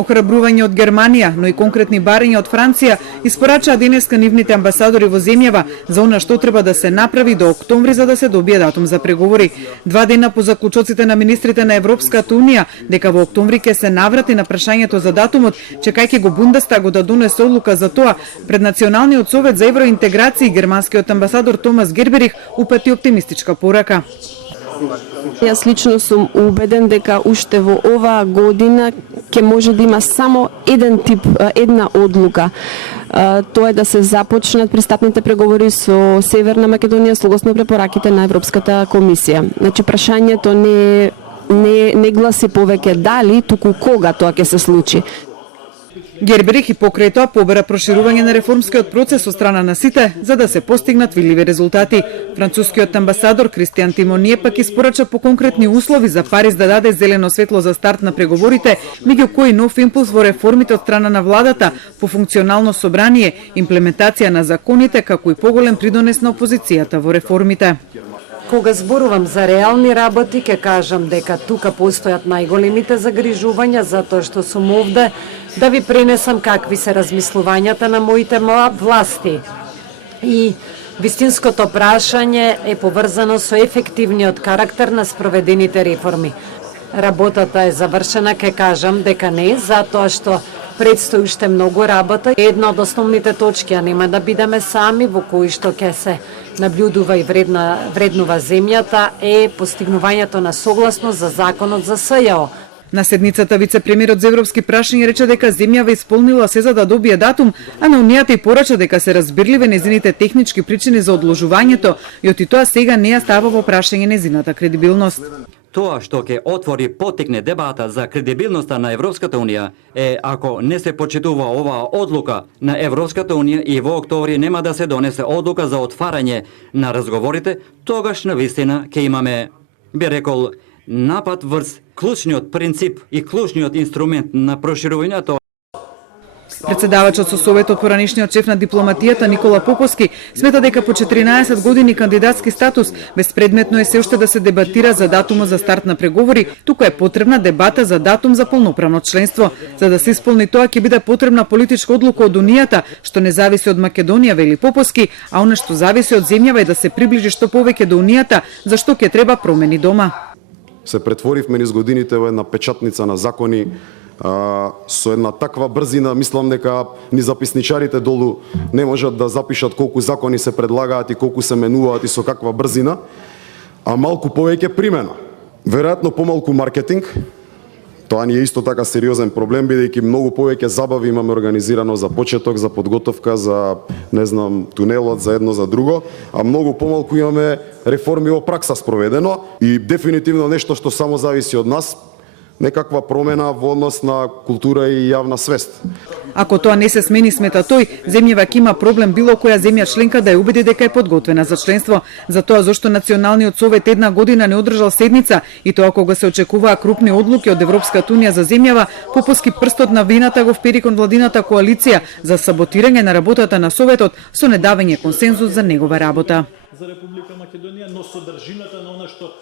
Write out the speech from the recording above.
Охрабрување од Германија, но и конкретни барања од Франција испорачаа денеска нивните амбасадори во земјава за она што треба да се направи до октомври за да се добие датум за преговори. 2 дена по заклучоците на министрите на Европската унија дека во октомври ќе се наврати на прашањето за датумот, чекајќи го Бундестагот да донесе одлука за тоа, пред Националниот совет за евроинтеграција германскиот амбасадор Томас Герберих упати оптимистичка порака. Јас лично сум убеден дека уште во оваа година ќе може да има само една одлука. Тоа е да се започнат пристапните преговори со Северна Македонија согласно препораките на Европската комисија. Значи прашањето не гласи повеќе дали, туку кога тоа ќе се случи. Герберих и покрај тоа побера проширување на реформскиот процес од страна на сите за да се постигнат видливи резултати. Францускиот амбасадор Кристијан Тимоние пак испорача по конкретни услови за Париз да даде зелено светло за старт на преговорите, меѓу кои нов импулс во реформите од страна на владата, по функционално собрание, имплементација на законите, како и поголем придонес на опозицијата во реформите. Кога зборувам за реални работи, ќе кажам дека тука постојат најголемите загрижувања, затоа што сум овде да ви пренесам какви се размислувањата на моите власти. И вистинското прашање е поврзано со ефективниот карактер на спроведените реформи. Работата е завршена, ќе кажам дека не, затоа што предстои уште многу работа. Една од основните точки, а нема да бидеме сами, во кои што ќе се наблюдува и вреднува земјата, е постигнувањето на согласност за законот за СЈО. На седницата вице-премиерот за европски прашања рече дека земјава исполнила се за да добие датум, а на унијата и порача дека се разбирливе незините технички причини за одложувањето и оти тоа сега не ја става во прашање незината кредибилност. Тоа што ќе отвори потекне дебата за кредибилноста на Европската унија е ако не се почитува оваа одлука на Европската унија и во октомври нема да се донесе одлука за отварање на разговорите, тогаш навистина ќе имаме, би рекол, напад врз клучниот принцип и клучниот инструмент на проширувањето. Председавачот со Советот поранишниот шеф на дипломатијата Никола Поповски смета дека по 14 години кандидатски статус безпредметно е се уште да се дебатира за датумот за старт на преговори, туку е потребна дебата за датум за полноправно членство. За да се исполни тоа ќе биде потребна политичка одлука од Унијата, што не зависи од Македонија, вели Поповски, а она што зависи од земјава е да се приближи што повеќе до Унијата, за што ќе треба промени дома. Се претворивме низ годините во една печатница на закони, со една таква брзина, мислам дека ни записничарите долу не можат да запишат колку закони се предлагаат и колку се менуваат и со каква брзина, а малку повеќе примена. Веројатно помалку маркетинг. Тоа ни е исто така сериозен проблем, бидејќи многу повеќе забави имаме организирано за почеток, за подготовка, за тунелот, за едно за друго, а многу помалку имаме реформи во пракса спроведено и дефинитивно нешто што само зависи од нас, некаква промена во однос на култура и јавна свест. Ако тоа не се смени, смета тој, земјава ќе има проблем било која земја членка да ја убеди дека е подготвена за членство. За тоа зашто Националниот совет една година не одржал седница и тоа кога се очекуваа крупни одлуки од Европската унија за земјава, Поповски прстот на вината го впери кон владината коалиција за саботирање на работата на Советот со недавање консензус за негова работа. За Република Македонија, но содржината на она што